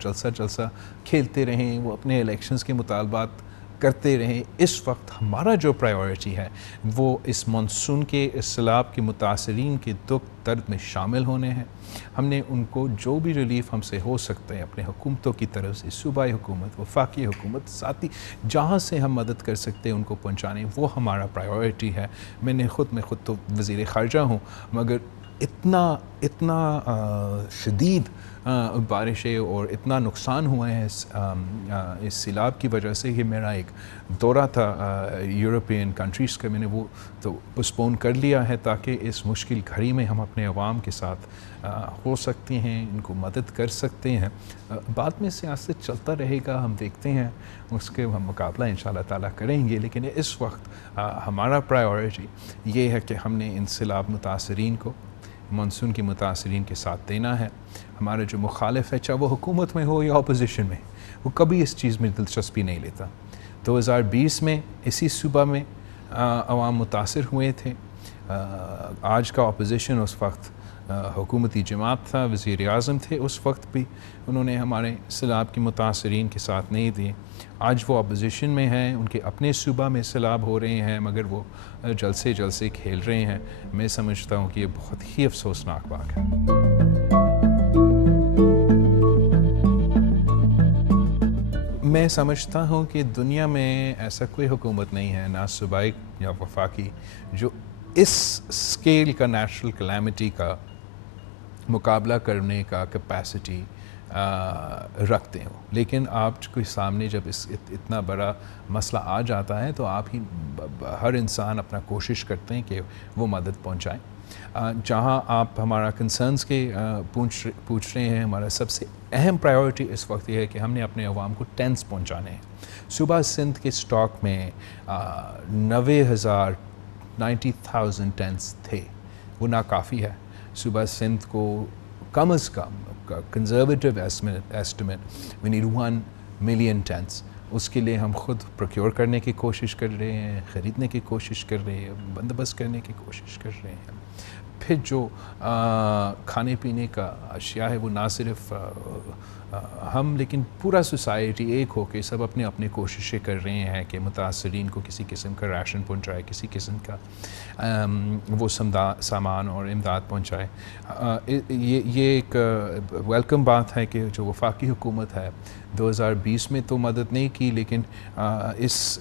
جلسہ جلسہ کھیلتے رہیں، وہ اپنے الیکشنز کے مطالبات کرتے رہیں۔ اس وقت ہمارا جو پرائیورٹی ہے وہ اس مانسون کے اس سیلاب کے متاثرین کے دکھ درد میں شامل ہونے ہیں۔ ہم نے ان کو جو بھی ریلیف ہم سے ہو سکتا ہے اپنے حکومتوں کی طرف سے، صوبائی حکومت، وفاقی حکومت، ساتھی جہاں سے ہم مدد کر سکتے ہیں ان کو پہنچانے، وہ ہمارا پرائیورٹی ہے۔ میں خود تو وزیر خارجہ ہوں، مگر اتنا شدید بارشیں اور اتنا نقصان ہوا ہے اس سیلاب کی وجہ سے کہ میرا ایک دورہ تھا یورپین کنٹریز کا، میں نے وہ تو پوسٹپون کر لیا ہے تاکہ اس مشکل گھڑی میں ہم اپنے عوام کے ساتھ ہو سکتے ہیں، ان کو مدد کر سکتے ہیں۔ بعد میں سیاست چلتا رہے گا، ہم دیکھتے ہیں اس کے ہم مقابلہ انشاءاللہ تعالیٰ کریں گے، لیکن اس وقت ہمارا پرائیورٹی یہ ہے کہ ہم نے ان سیلاب متاثرین کو مانسون کے متاثرین کے ساتھ دینا ہے۔ ہمارا جو مخالف ہے، چاہے وہ حکومت میں ہو یا اپوزیشن میں، وہ کبھی اس چیز میں دلچسپی نہیں لیتا۔ 2020 میں اسی صوبہ میں عوام متاثر ہوئے تھے۔ آج کا اپوزیشن اس وقت حکومتی جماعت تھا، وزیر اعظم تھے، اس وقت بھی انہوں نے ہمارے سیلاب کے متاثرین کے ساتھ نہیں دیے۔ آج وہ اپوزیشن میں ہیں، ان کے اپنے صوبہ میں سیلاب ہو رہے ہیں، مگر وہ جلسے کھیل رہے ہیں۔ میں سمجھتا ہوں کہ یہ بہت ہی افسوسناک بات ہے۔ میں سمجھتا ہوں کہ دنیا میں ایسا کوئی حکومت نہیں ہے، نہ صوبائی یا وفاقی، جو اس اسکیل کا نیچرل کلیمٹی کا مقابلہ کرنے کا کیپیسٹی رکھتے ہوں۔ لیکن آپ کے سامنے جب اتنا بڑا مسئلہ آ جاتا ہے تو ہر انسان اپنا کوشش کرتے ہیں کہ وہ مدد پہنچائیں۔ جہاں آپ ہمارا کنسرنز کے پوچھ رہے ہیں، ہمارا سب سے اہم پرائیورٹی اس وقت یہ ہے کہ ہم نے اپنے عوام کو ٹینٹس پہنچانے ہیں۔ صوبہ سندھ کے سٹاک میں 90,000 ٹینٹس تھے، وہ ناکافی ہے۔ صوبہ سندھ کو کم از کم conservative estimate we need 1 million tents. اس کے لیے ہم خود پروکیور کرنے کی کوشش کر رہے ہیں، خریدنے کی کوشش کر رہے ہیں، بندوبست کرنے کی کوشش کر رہے ہیں۔ پھر جو کھانے پینے کا اشیاء ہے وہ نہ صرف ہم لیکن پورا سوسائٹی ایک ہو کے سب اپنے کوششیں کر رہے ہیں کہ متاثرین کو کسی قسم کا راشن پہنچائے، کسی قسم کا وہ سامان اور امداد پہنچائے۔ یہ ایک ویلکم بات ہے کہ جو وفاقی حکومت ہے 2020 میں تو مدد نہیں کی، لیکن اس